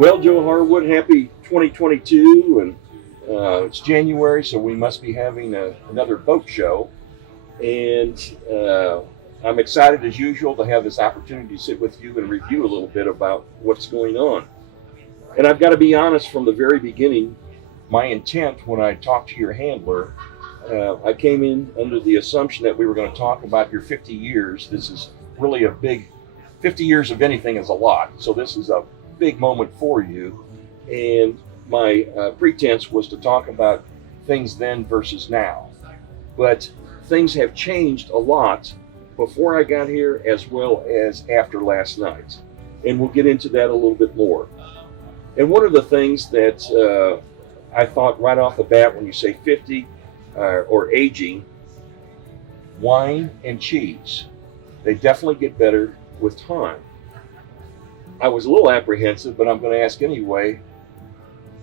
Well, Joe Harwood, happy 2022, and it's January, so we must be having another boat show. And I'm excited, as usual, to have this opportunity to sit with you and review a little bit about what's going on. And I've got to be honest from the very beginning, my intent when I talked to your handler, I came in under the assumption that we were going to talk about your 50 years. This is really a big 50 years of anything is a lot. So this is a big moment for you. And my pretense was to talk about things then versus now. But things have changed a lot before I got here as well as after last night. And we'll get into that a little bit more. And one of the things that I thought right off the bat when you say 50 or aging, wine and cheese, they definitely get better with time. I was a little apprehensive, but I'm going to ask anyway,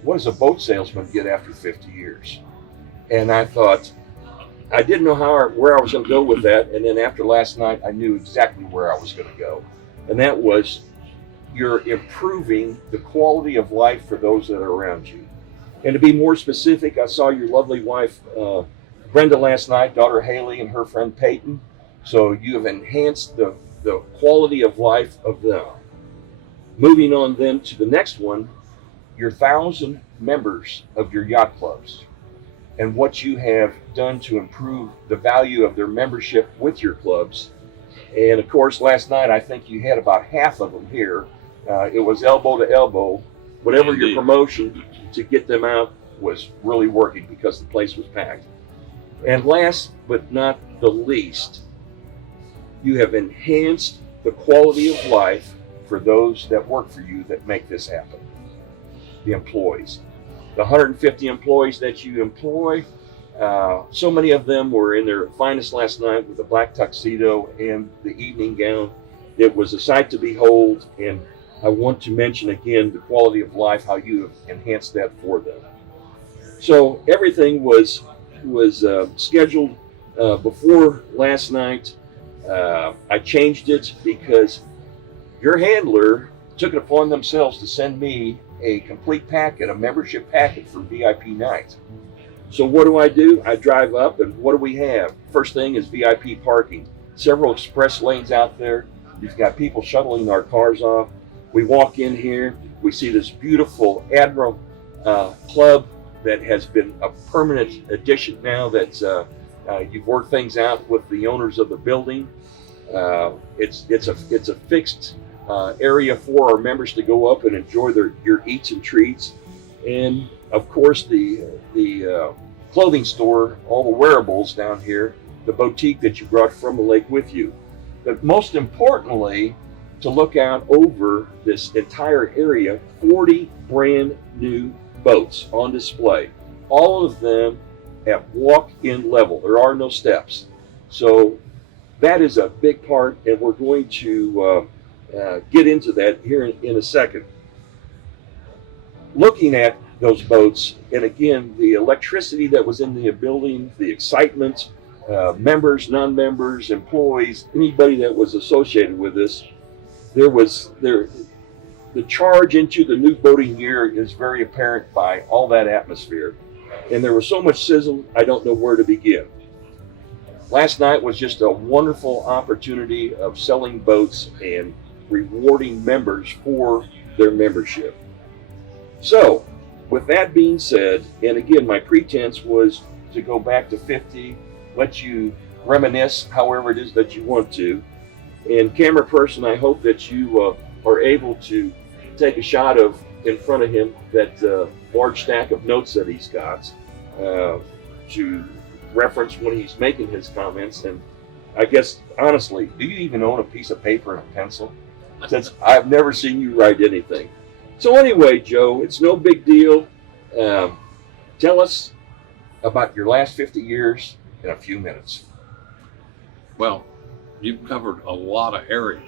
what does a boat salesman get after 50 years? And I thought, I didn't know where I was going to go with that. And then after last night, I knew exactly where I was going to go. And that was, you're improving the quality of life for those that are around you. And to be more specific, I saw your lovely wife, Brenda, last night, daughter Haley, and her friend Peyton. So you have enhanced the quality of life of them. Moving on then to the next one, your 1,000 members of your yacht clubs and what you have done to improve the value of their membership with your clubs. And of course, last night, I think you had about half of them here. It was elbow to elbow. Whatever Indeed. Your promotion to get them out was really working because the place was packed. And last but not the least, you have enhanced the quality of life for those that work for you that make this happen. The employees. The 150 employees that you employ, so many of them were in their finest last night with the black tuxedo and the evening gown. It was a sight to behold, and I want to mention again the quality of life, how you have enhanced that for them. So everything was scheduled before last night. I changed it because your handler took it upon themselves to send me a complete packet, a membership packet for VIP night. So what do? I drive up, and what do we have? First thing is VIP parking. Several express lanes out there. You've got people shuttling our cars off. We walk in here, we see this beautiful Admiral Club that has been a permanent addition now that you've worked things out with the owners of the building. It's a fixed area for our members to go up and enjoy your eats and treats. And of course the clothing store, all the wearables down here, the boutique that you brought from the lake with you. But most importantly, to look out over this entire area, 40 brand new boats on display. All of them at walk-in level. There are no steps. So that is a big part, and we're going to get into that here in a second. Looking at those boats, and again, the electricity that was in the building, the excitement, members, non-members, employees, anybody that was associated with this, the charge into the new boating year is very apparent by all that atmosphere. And there was so much sizzle, I don't know where to begin. Last night was just a wonderful opportunity of selling boats and rewarding members for their membership. So, with that being said, and again, my pretense was to go back to 50, let you reminisce however it is that you want to. And camera person, I hope that you are able to take a shot of in front of him that large stack of notes that he's got to reference when he's making his comments. And I guess, honestly, do you even own a piece of paper and a pencil? Since I've never seen you write anything. So anyway, Joe, it's no big deal. Tell us about your last 50 years in a few minutes. Well, you've covered a lot of area.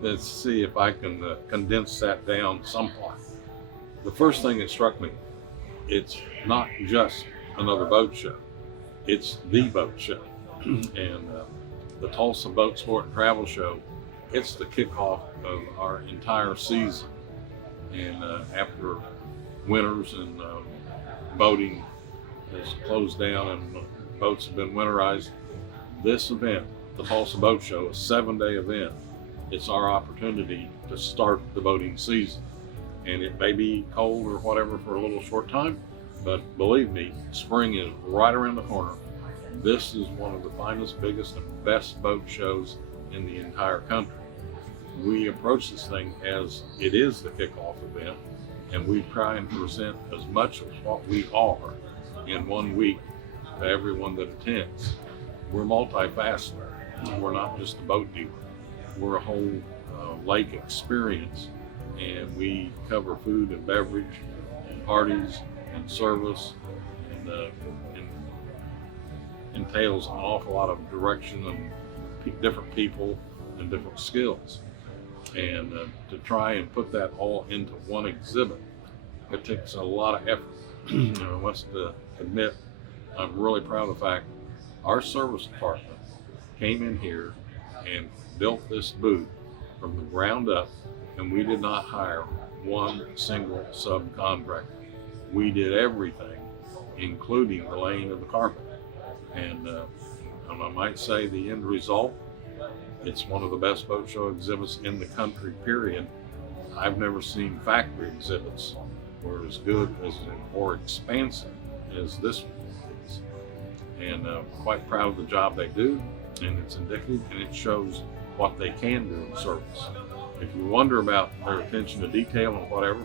Let's see if I can condense that down somewhat. The first thing that struck me, it's not just another boat show. It's the boat show. And the Tulsa Boat Sport and Travel Show, it's the kickoff of our entire season. And after winters and boating has closed down and boats have been winterized, this event, the Tulsa Boat Show, a 7-day event, it's our opportunity to start the boating season. And it may be cold or whatever for a little short time, but believe me, spring is right around the corner. This is one of the finest, biggest, and best boat shows in the entire country. We approach this thing as it is the kickoff event, and we try and present as much of what we are in 1 week to everyone that attends. We're multifaceted. We're not just a boat dealer. We're a whole lake experience, and we cover food and beverage and parties and service, and entails an awful lot of direction and different people and different skills. And to try and put that all into one exhibit, it takes a lot of effort. I must admit, I'm really proud of the fact our service department came in here and built this booth from the ground up, and we did not hire one single subcontractor. We did everything, including the laying of the carpet. And I might say the end result, it's one of the best boat show exhibits in the country, period. I've never seen factory exhibits were as good as or expansive as this one is. And quite proud of the job they do, and it's indicative, and it shows what they can do in service. If you wonder about their attention to detail and whatever,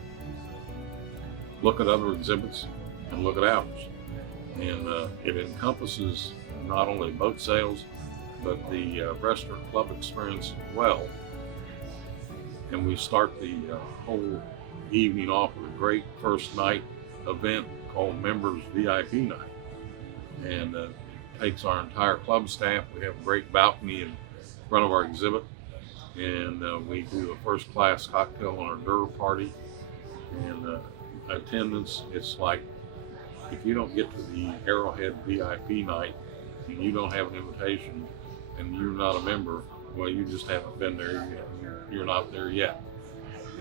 look at other exhibits and look at ours. And it encompasses not only boat sales, but the restaurant club experience as well. And we start the whole evening off with a great first night event called Members VIP Night. And it takes our entire club staff. We have a great balcony in front of our exhibit. And we do a first class cocktail on our dinner party. And attendance, it's like, if you don't get to the Arrowhead VIP night and you don't have an invitation and you're not a member, well, you just haven't been there yet. You're not there yet.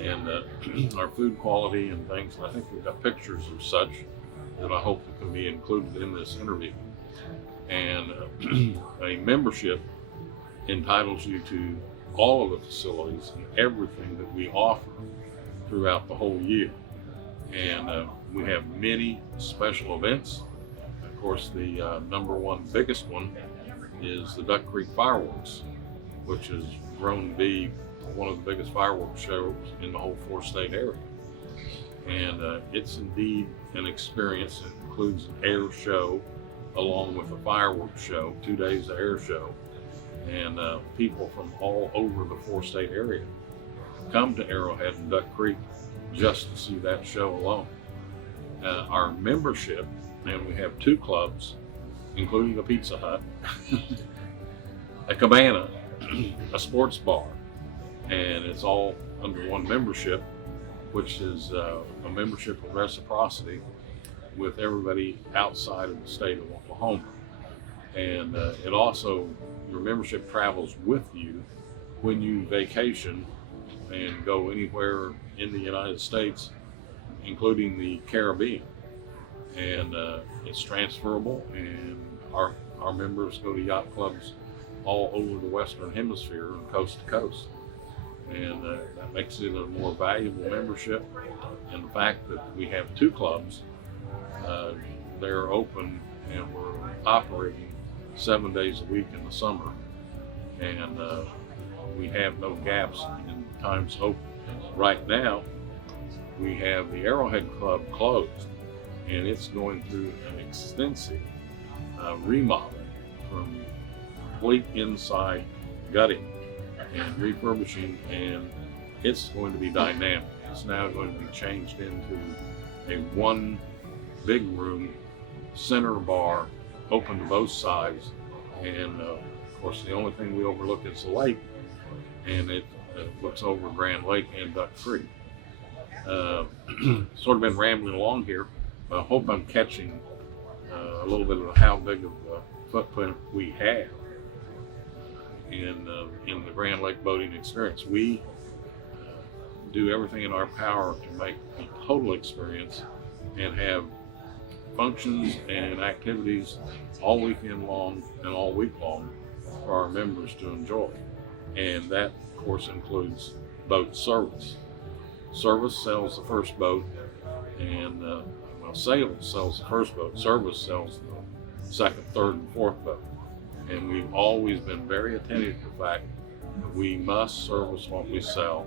And our food quality and things, I think we've got pictures of such that I hope that can be included in this interview. And a membership entitles you to all of the facilities and everything that we offer throughout the whole year. And we have many special events. Of course, the number one biggest one is the Duck Creek Fireworks, which has grown to be one of the biggest fireworks shows in the whole 4-state area. And it's indeed an experience. It includes an air show along with a fireworks show, 2 days of air show. And people from all over the 4-state area come to Arrowhead and Duck Creek just to see that show alone. Our membership, and we have 2 clubs, including a Pizza Hut, a cabana, a sports bar, and it's all under one membership, which is a membership of reciprocity with everybody outside of the state of Oklahoma. And it also, your membership travels with you when you vacation and go anywhere in the United States, including the Caribbean. And it's transferable, and our members go to yacht clubs all over the Western Hemisphere and coast to coast. And that makes it a more valuable membership. And the fact that we have 2 clubs, they're open and we're operating 7 days a week in the summer. And we have no gaps in times open. Right now, we have the Arrowhead Club closed, and it's going through an extensive remodeling, from complete inside gutting and refurbishing, and it's going to be dynamic. It's now going to be changed into a 1 big room, center bar, open to both sides, and of course the only thing we overlook is the lake, and it looks over Grand Lake and Duck Creek. Sort of been rambling along here, but I hope I'm catching a little bit of how big of a footprint we have in the Grand Lake boating experience. We do everything in our power to make a total experience and have functions and activities all weekend long and all week long for our members to enjoy. And that, of course, includes boat service. Service sells the first boat, and sales sells the first boat. Service sells the second, third, and fourth boat. And we've always been very attentive to the fact that we must service what we sell,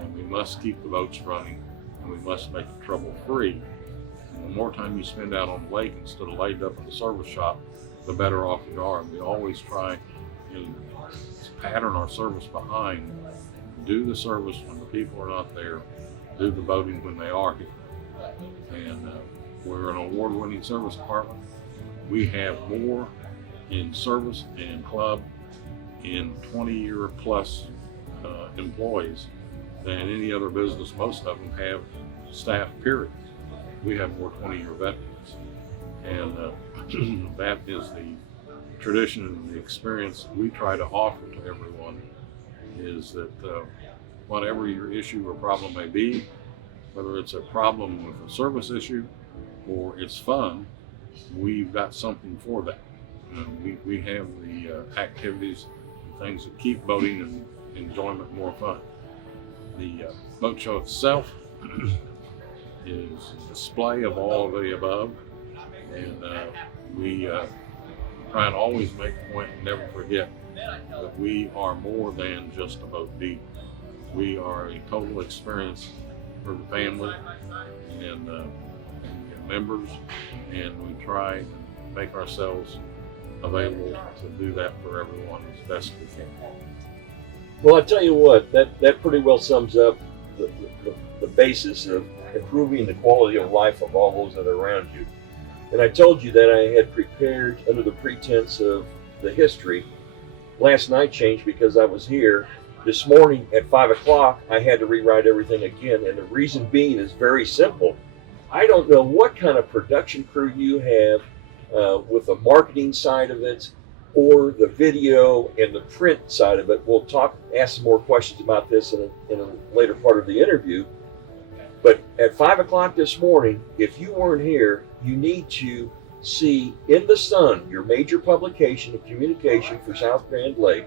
and we must keep the boats running, and we must make it trouble-free. And the more time you spend out on the lake instead of laid up in the service shop, the better off you are. And we always try to pattern our service behind, do the service when the people are not there, do the boating when they are here. And we're an award-winning service department. We have more in service and club in 20-year plus employees than any other business. Most of them have staff, period. We have more 20-year veterans. And that is the tradition and the experience we try to offer to everyone, is that whatever your issue or problem may be, whether it's a problem with a service issue or it's fun, we've got something for that. We have the activities and things that keep boating and enjoyment more fun. The boat show itself is a display of all of the above, and we try and always make a point and never forget that we are more than just a boat deal. We are a total experience for the family and members, and we try and make ourselves available to do that for everyone as best we can. Well, I tell you what, that pretty well sums up the basis of improving the quality of life of all those that are around you. And I told you that I had prepared under the pretense of the history. Last night changed because I was here. This morning at 5 o'clock, I had to rewrite everything again. And the reason being is very simple. I don't know what kind of production crew you have with the marketing side of it, or the video and the print side of it. We'll ask some more questions about this in a later part of the interview. But at 5 o'clock this morning, if you weren't here, you need to see in the Sun, your major publication of communication for South Grand Lake,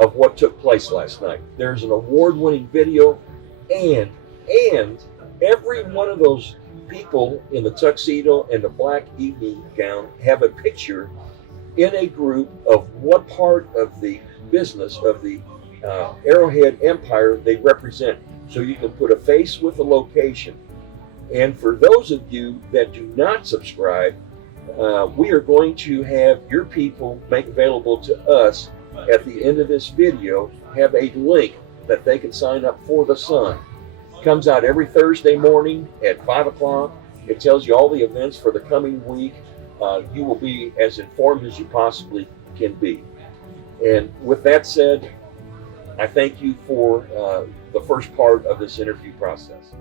of what took place last night. There's an award-winning video, and every one of those people in the tuxedo and the black evening gown have a picture in a group of what part of the business of the Arrowhead Empire they represent. So you can put a face with a location. And for those of you that do not subscribe, we are going to have your people make available to us at the end of this video, have a link that they can sign up for the Sun. It comes out every Thursday morning at 5 o'clock. It tells you all the events for the coming week. You will be as informed as you possibly can be. And with that said, I thank you for the first part of this interview process.